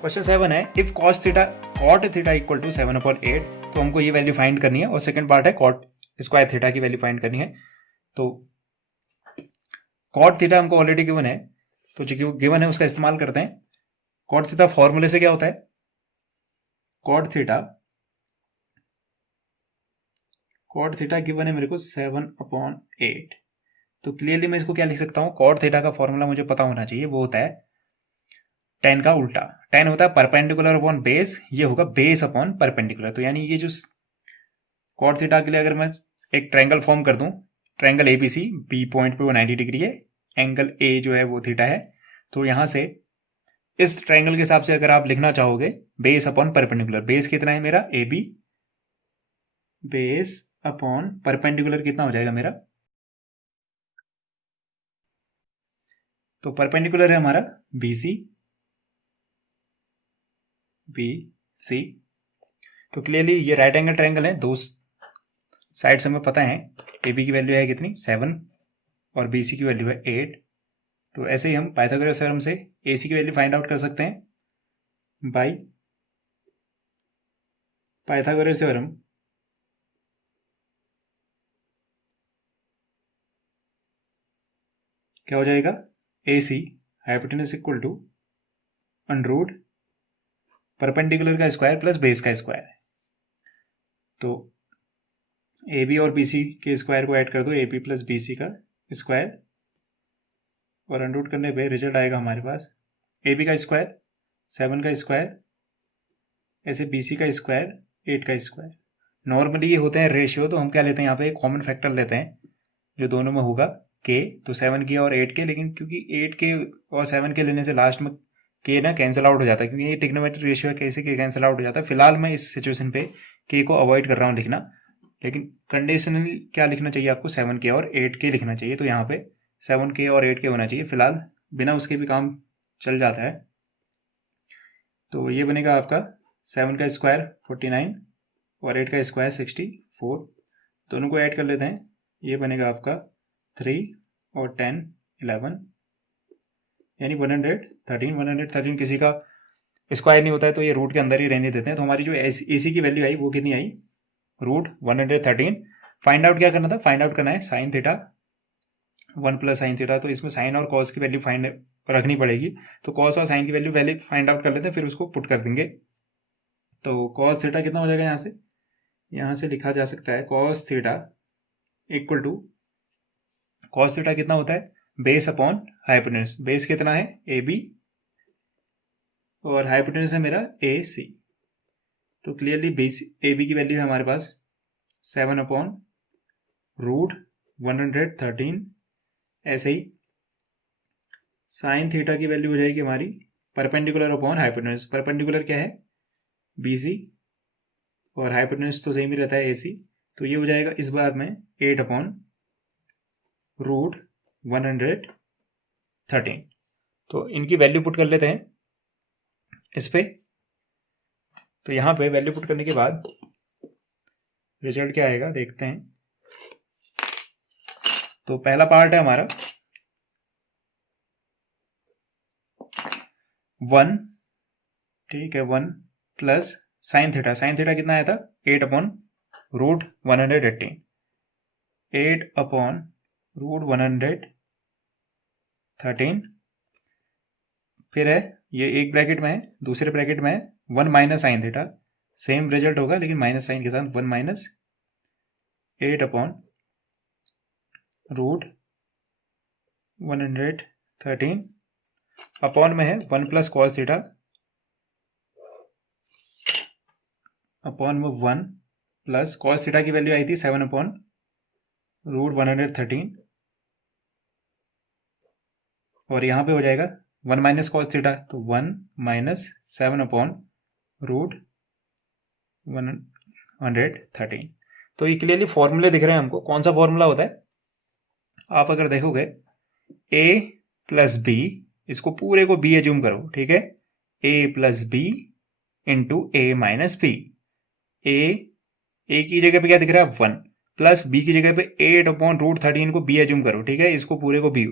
Question 7 है if cos theta equal to 7/8, तो हमको ये वैल्यू फाइंड करनी है। और सेकंड पार्ट है cot स्क्वायर थीटा की वैल्यू फाइंड करनी है। तो cot थीटा हमको ऑलरेडी गिवन है, तो जो गिवन है उसका इस्तेमाल करते हैं। cot थीटा फॉर्मूले से क्या होता है, cot थीटा गिवन है मेरे को 7/8। तो क्लियरली मैं इसको क्या लिख सकता हूँ, cot थीटा का फॉर्मूला मुझे पता होना चाहिए, वो होता है tan का उल्टा। tan होता है परपेंडिकुलर अपॉन बेस, ये होगा बेस अपॉन परपेंडिकुलर। तो यानी ये जो cot थीटा के लिए अगर मैं एक ट्रायंगल फॉर्म कर दूं, ट्रायंगल एबीसी, बी पॉइंट पे वो 90 डिग्री है, एंगल ए जो है वो थीटा है। तो यहां से इस ट्रायंगल के हिसाब से अगर आप लिखना चाहोगे बेस अपॉन परपेंडिकुलर, बेस कितना है मेरा A B, base upon perpendicular कितना हो जाएगा मेरा, तो परपेंडिकुलर है हमारा बी सी। तो क्लियरली ये राइट एंगल ट्रायंगल है, दो साइड से हमें पता है ए बी की वैल्यू है कितनी 7 और बी सी की वैल्यू है 8। तो ऐसे ही हम पाइथागोरस थ्योरम से ए सी की वैल्यू फाइंड आउट कर सकते हैं बाय पाइथागोरस थ्योरम। क्या हो जाएगा, A C hypotenuse equal to under perpendicular का स्क्वायर प्लस बेस का स्क्वायर। तो ए बी और बी सी के स्क्वायर को ऐड कर दो, A B plus B C का स्क्वायर, और अंडर करने पे रिजल्ट आएगा हमारे पास ए बी का स्क्वायर 7 का स्क्वायर, ऐसे बी सी का स्क्वायर 8 का स्क्वायर। नॉर्मली ये होते हैं रेशियो, तो हम क्या लेते हैं यहाँ पे कॉमन फैक्टर लेते हैं जो दोनों में होगा के। तो 7 के और 8 के, लेकिन क्योंकि 8 के और 7 के लेने से लास्ट में के ना कैंसिल आउट हो जाता है, क्योंकि ये ट्रिग्नोमेट्रिक रेशियो है, कैसे के कैंसिल आउट हो जाता है। फिलहाल मैं इस सिचुएशन पे के को अवॉइड कर रहा हूँ लिखना, लेकिन कंडीशनली क्या लिखना चाहिए आपको, 7 के और 8 के लिखना चाहिए। तो यहाँ पे 7 के और 8 के होना चाहिए, फिलहाल बिना उसके भी काम चल जाता है। तो ये बनेगा आपका 7 का स्क्वायर 49 और 8 का स्क्वायर 64, दोनों को ऐड कर लेते हैं, ये बनेगा आपका 3 और 10 11, यानी 113 किसी का स्क्वायर नहीं होता है तो ये रूट के अंदर ही रहने देते हैं। तो हमारी जो एसी की वैल्यू आई वो कितनी आई, √113। फाइंड आउट क्या करना था, फाइंड आउट करना है sine theta 1 plus sine theta. तो इसमें साइन और कॉस की वैल्यू फाइंड रखनी पड़ेगी, तो कॉस और साइन की वैल्यू पहले फाइंड आउट कर लेते हैं, फिर उसको पुट कर देंगे। तो कॉस थीटा कितना हो जाएगा, यहाँ से लिखा जा सकता है cos theta equal to, cos theta कितना होता है बेस अपॉन हाइपोटेनस। बेस कितना है ए बी और हाइपोटेनस है मेरा ए सी। तो क्लियरली बेस ए बी की वैल्यू है हमारे पास 7/√113। ऐसे ही साइन थीटा की वैल्यू हो जाएगी हमारी परपेंडिकुलर अपॉन हाइपोटेनस। परपेंडिकुलर क्या है बी सी और हाइपोटेनस तो सेम ही रहता है ए सी। तो ये हो जाएगा इस बार में 8/√113। तो इनकी वैल्यू पुट कर लेते हैं इस पे। तो यहां पे वैल्यू पुट करने के बाद रिजल्ट क्या आएगा देखते हैं। तो पहला पार्ट है हमारा 1, ठीक है, 1 plus sine theta. Sine theta कितना आया था 8/√118, 8/√113। फिर है ये एक ब्रैकेट में है, दूसरे ब्रैकेट में है 1 minus sine theta, same result होगा लेकिन माइनस साइन के साथ 1 माइनस 8/√113 अपॉन में है 1 प्लस कॉस थीटा अपॉन में 1 प्लस कॉस थीटा की वैल्यू आई थी 7/√113, और यहां पे हो जाएगा 1 माइनस कॉस थीटा, तो 1 माइनस 7/√113। तो ये क्लियरली फॉर्मूले दिख रहे हैं हमको। कौन सा फॉर्मूला होता है, आप अगर देखोगे a प्लस बी, इसको पूरे को b एज्यूम करो, ठीक है, a plus B into a minus B. a की जगह पे क्या दिख रहा है 1, प्लस b की जगह पे 8/√13 को b एज्यूम करो, ठीक है, इसको पूरे को b।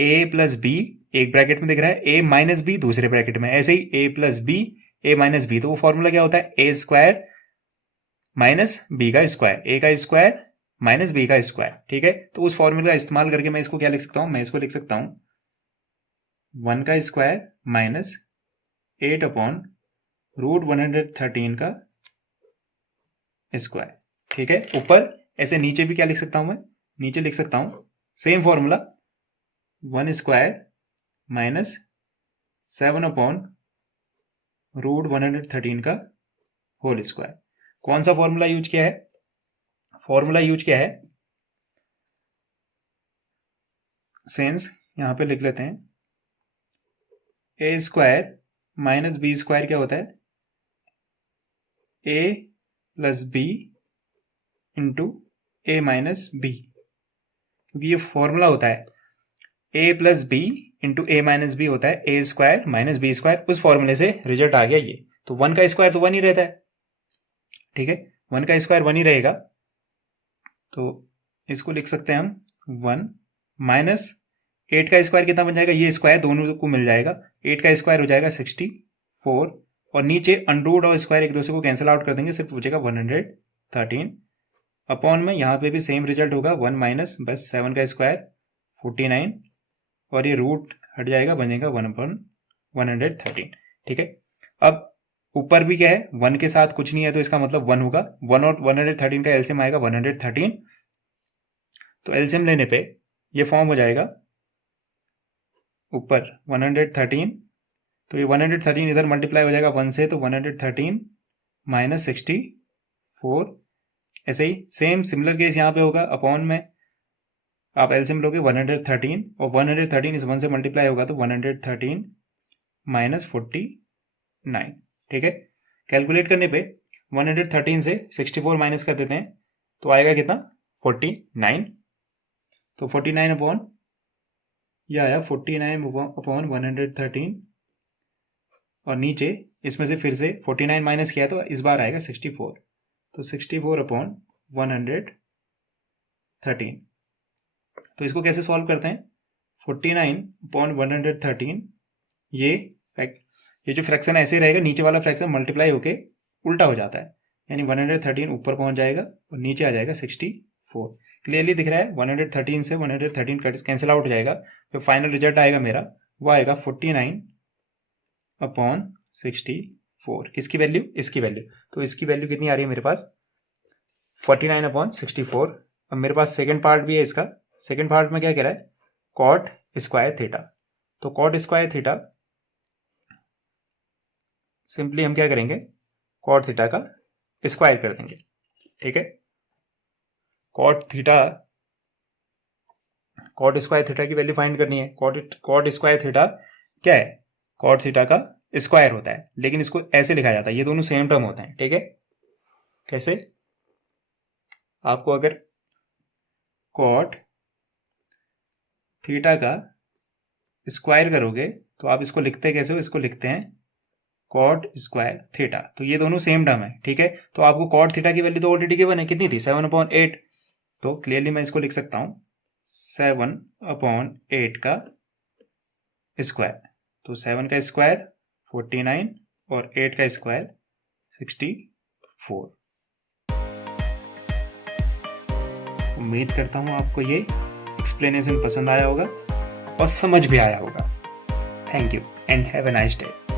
ए प्लस बी एक ब्रैकेट में दिख रहा है, ए माइनस बी दूसरे ब्रैकेट में, ऐसे ही ए प्लस बी ए माइनस बी, तो वो फॉर्मूला क्या होता है, ए स्क्वायर माइनस बी का स्क्वायर, ए का स्क्वायर माइनस बी का स्क्वायर, ठीक है। तो उस फॉर्मूले का इस्तेमाल करके मैं इसको क्या लिख सकता हूं, मैं इसको लिख सकता हूं 1 का स्क्वायर माइनस 8 अपॉन रूट 113 का स्क्वायर, ठीक है। ऊपर ऐसे नीचे भी क्या लिख सकता हूं मैं, नीचे लिख सकता हूं same formula 1 square minus 7 upon root 113 का होल स्क्वायर। कौन सा फॉर्मूला यूज किया है, फॉर्मूला यूज किया है सेंस, यहां पे लिख लेते हैं ए स्क्वायर माइनस बी स्क्वायर क्या होता है, ए प्लस बी इंटू ए माइनस बी, क्योंकि ये फॉर्मूला होता है ए प्लस बी इंटू ए माइनस बी होता है ए स्क्वायर माइनस बी स्क्वायर, उस फॉर्मूले से रिजल्ट आ गया ये। तो 1 का स्क्वायर तो 1 ही रहता है, ठीक है, 1 का स्क्वायर 1 ही रहेगा, तो इसको लिख सकते हैं हम 1 माइनस 8 का स्क्वायर कितना बन जाएगा, ये स्क्वायर दोनों को मिल जाएगा, 8 का स्क्वायर हो जाएगा 64 और नीचे अंडरूट और स्क्वायर एक दूसरे को कैंसिल आउट कर देंगे, सिर्फ बचेगा 113 अपॉन में यहाँ पे भी सेम रिजल्ट होगा 1 माइनस बस 7 का स्क्वायर 49 और ये रूट हट जाएगा, बनेगा 1/113, ठीक है। अब ऊपर भी क्या है, 1 के साथ कुछ नहीं है तो इसका मतलब 1 होगा, 1 और 113 का एलसीएम आएगा 113, तो एलसीएम लेने पे ये फॉर्म हो जाएगा ऊपर 113, तो ये 113 इधर मल्टीप्लाई हो जाएगा 1 से, तो 113 माइनस 64, ऐसे ही सेम सिमिलर केस यहाँ पे होगा, अपॉन में आप एलसीएम लोगे 113 और 113 इस 1 से मल्टीप्लाई होगा तो 113 माइनस 49, ठीक है। कैलकुलेट करने पे 113 से 64 माइनस कर देते हैं तो आएगा कितना 49, तो 49 अपॉन यह आया 49 अपॉन 113 और नीचे इसमें से फिर से 49 माइनस किया तो इस बार आएगा 64, तो 64 अपॉन 113। तो इसको कैसे सॉल्व करते हैं, 49 अपॉन 113, ये जो फ्रैक्शन ऐसे ही रहेगा, नीचे वाला फ्रैक्शन मल्टीप्लाई होके उल्टा हो जाता है, यानी 113 ऊपर पहुंच जाएगा और नीचे आ जाएगा 64। क्लियरली दिख रहा है 113 से 113 कैंसिल आउट हो जाएगा, तो फाइनल रिजल्ट आएगा मेरा वो आएगा 49 अपॉन 64। किसकी वैल्यू, इसकी वैल्यू, तो इसकी वैल्यू कितनी आ रही है मेरे पास 49 अपॉन 64। अब मेरे पास सेकेंड पार्ट भी है इसका, सेकेंड पार्ट में क्या कह रहा है कॉट स्क्वायर थीटा, तो कॉट स्क्वायर थीटा सिंपली हम क्या करेंगे कॉट थीटा का स्क्वायर कर देंगे, ठीक है। कॉट स्क्वायर थीटा की वैल्यू फाइंड करनी है, कॉट स्क्वायर थीटा क्या है, कॉट थीटा का स्क्वायर होता है, लेकिन इसको ऐसे लिखा जाता है, ये दोनों सेम टर्म होते हैं, ठीक है। कैसे, आपको अगर कॉट थीटा का स्क्वायर करोगे तो आप इसको लिखते कैसे हो, इसको लिखते हैं कॉट स्क्वायर थीटा, तो ये दोनों सेम टर्म है, ठीक है। तो आपको कॉट थीटा की वैल्यू तो ऑलरेडी गिवन है, कितनी थी 7/8, तो क्लियरली मैं इसको लिख सकता हूं 7/8 का स्क्वायर, तो 7 का स्क्वायर 49 और 8 का स्क्वायर 64। उम्मीद करता हूं आपको ये एक्सप्लेनेशन पसंद आया होगा और समझ भी आया होगा। Thank you and have a nice day.